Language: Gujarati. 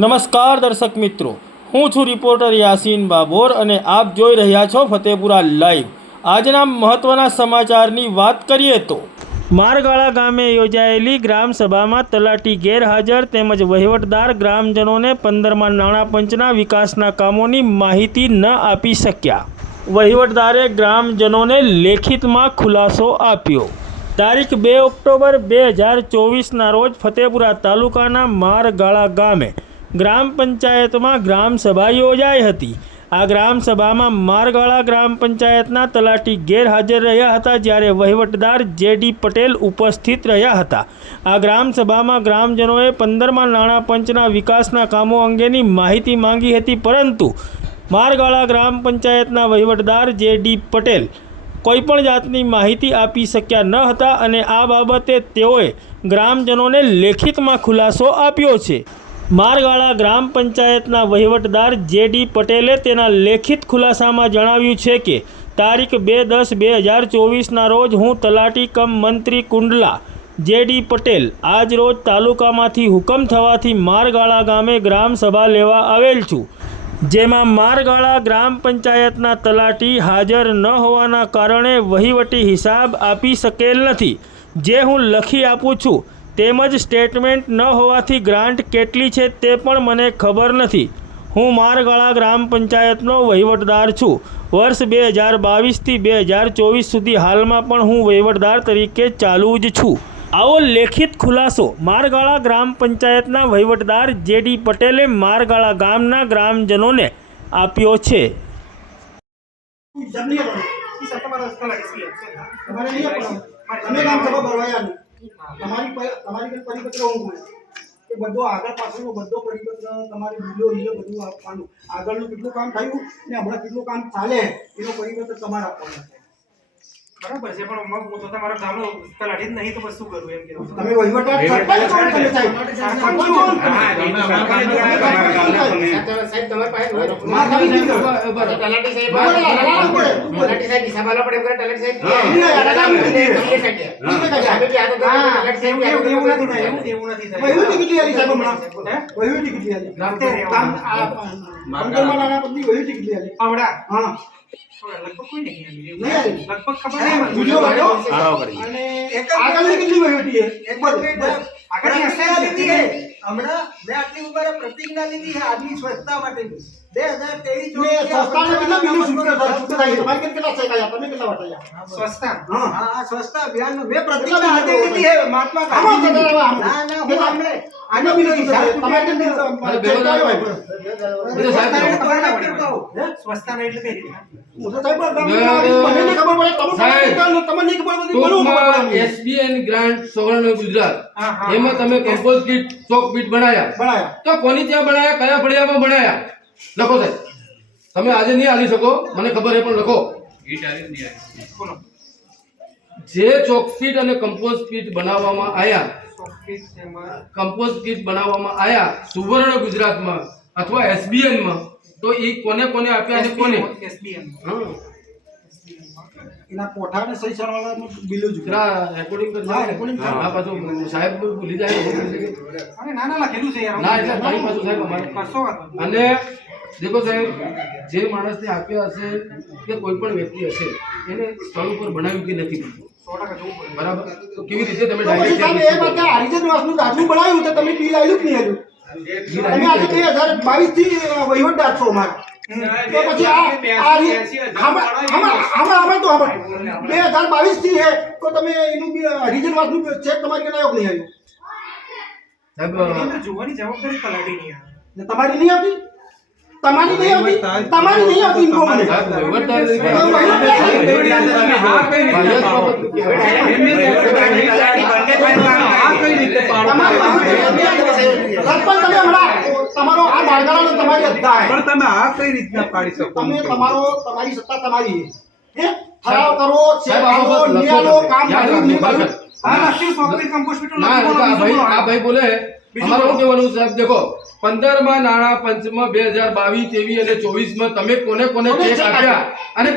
નમસ્કાર દર્શક મિત્રો, હું છું રિપોર્ટર યાસીન બાબોર અને આપ જોઈ રહ્યા છો ફતેપુરા લાઈવ। આજના મહત્વના સમાચારની વાત કરીએ તો મારગાળા ગામે યોજાયેલી ગ્રામસભામાં તલાટી ગેરહાજર તેમજ વહીવટદાર ગ્રામજનોને 15મા નાણાં પંચના વિકાસના કામોની માહિતી ન આપી શક્યા। વહીવટદારે ગ્રામજનોને લેખિતમાં ખુલાસો આપ્યો। તારીખ 2 ઓક્ટોબર 2024ના રોજ ફતેપુરા તાલુકાના મારગાળા ગામે ગ્રામ પંચાયતમાં ગ્રામસભા યોજાઈ હતી। આ ગ્રામસભામાં મારગાળા ગ્રામ પંચાયતના તલાટી ગેરહાજર રહ્યા હતા, જ્યારે વહીવટદાર જે.ડી. પટેલ ઉપસ્થિત રહ્યા હતા। આ ગ્રામસભામાં ગ્રામજનોએ 15મા નાણાં પંચના વિકાસના કામો અંગેની માહિતી માંગી હતી, પરંતુ મારગાળા ગ્રામ પંચાયતના વહીવટદાર જે.ડી. પટેલ કોઈપણ જાતની માહિતી આપી શક્યા ન હતા અને આ બાબતે તેઓએ ગ્રામજનોને લેખિતમાં ખુલાસો આપ્યો છે। મારગાળા ગ્રામ પંચાયતના વહીવટદાર જે.ડી. પટેલે તેના લેખિત ખુલાસામાં જણાવ્યું છે કે તારીખ 2/10/2024ના રોજ હું તલાટી કમ મંત્રી કુંડલા જે.ડી. પટેલ આજ રોજ તાલુકામાંથી હુકમ થવાથી મારગાળા ગામે ગ્રામસભા લેવા આવેલ છું, જેમાં મારગાળા ગ્રામ પંચાયતના તલાટી હાજર ન હોવાના કારણે વહીવટી હિસાબ આપી શકેલ નથી, જે હું લખી આપું છું। તેમજ સ્ટેટમેન્ટ ન હોવાથી ગ્રાન્ટ કેટલી છે તે પણ મને ખબર નથી। હું મારગાળા ગ્રામ પંચાયતનો વહીવટદાર છું। વર્ષ 2022થી 2024 સુધી હાલમાં પણ હું વહીવટદાર તરીકે ચાલુ જ છું। આવો લેખિત ખુલાસો મારગાળા ગ્રામ પંચાયતના વહીવટદાર જે.ડી. પટેલે મારગાળા ગામના ગ્રામજનોને આપ્યો છે। તમારી પરિપત્ર હું કે બધો આગળ પાછળનો બધો પરિપત્ર તમારે બીજો બીજો બધું આપવાનું, આગળનું કેટલું કામ થયું ને હમણાં કેટલું કામ ચાલે એનો પરિપત્ર તમારે આપવાનો છે। બરાબર છે, પણ હું તો તમારા ગામનો તલાટી જ નહીં તો બસ શું કરું એમ કે તમે વહીવટદાર સરપંચ છો તમે સાહેબ તમારી પાસે તલાટી સાહેબ હિસાબ આલો પડે તલાટી સાહેબ લગભગ કોઈ નહીં લગભગ ખબર નહીં અને આગળની કેટલી વહીવટી છે આગળની અસર લીધી છે। હમણાં મેં આટલી ઉંમરે પ્રતિજ્ઞા લીધી છે આદમી સ્વચ્છતા માટેની 2023 ને સંસ્થાને કેટલા બિલો છૂટા થાય તમારે કેટલા શેકાયા તમે કેટલા વટાયા સ્વચ્છતા હા સ્વચ્છતા અભિયાન મેં પ્રતિજ્ઞા લીધી છે મહાત્મા ગાંધી ના ના હું હમણે આનો બિલો છૂટા તમારે કેટલા સ્વચ્છતા એટલે કઈ રીતે એસબીએન ગ્રાન્ટ સોવર્ણ ગુજરાત એમાં તમે કમ્પોઝ કીટ ચોક બીટ બનાયા તો કોની ત્યાં બનાયા, કયા ફળિયામાં બનાયા લખો સાહેબ। તમે આજે નહીં આલી શકો મને ખબર છે, પણ લખો જે ચોક કીટ અને કમ્પોઝ કીટ બનાવવામાં આયા સુવર્ણ ગુજરાતમાં અથવા એસબીએન માં, તો એ કોને કોને આપ્યા અને કોને એસબીએમ એના કોઠાને સહી સરવાળાનું બિલો જ રેકોર્ડિંગ હા પાછું સાહેબ ભૂલી જાય અરે ના ના લખેલું છે યાર ના એટલે તારી પાછું સાહેબ અમારે કશો વાંધો નહીં। અને દેખો સાહેબ, જે માણસને આપ્યા હશે કે કોઈ પણ વ્યક્તિ હશે એને સ્થળ ઉપર બનાવ્યું કે નથી 100% જોવું પડે બરાબર, તો કેવી રીતે તમે એ બધા હરિજન વાસનું દાખલું બનાવ્યું તો તમે બિલ આવ્યું કે નહીં આવ્યું? તમે આજે 2022 થી વહીવટદાર છો અમારા, તો પછી આમાં તો 2022 થી હે તો તમે એનું હરિજન વાસનું ચેક તમારી કે આવ્યો કે નહીં આવ્યું? સાહેબ જોવાની જવાબદારી તલાટીની આવે। તમારી નહીં આવતી? તમારી નહીં આવતી ઇન્ફો મને તમારો આ માર્ગાળાનો તમારી હદ્દા છે, પણ તમે આ કઈ રીતના પાડી શકો? તમે તમારી સત્તા તમારી છે, ઠરાવ કરો છે, નિયાલો કામ કર્યું નહીં કર્યું હા લખ્યું સોફ્ટવેર કમ્પોઝિટ ના આ ભાઈ બોલે અમારું શું કહેવાનું સાહેબ, દેખો 15મા નાણાં પંચમાં 2022, 23 અને 24માં તમે કોને કોને ચેક આપ્યા અને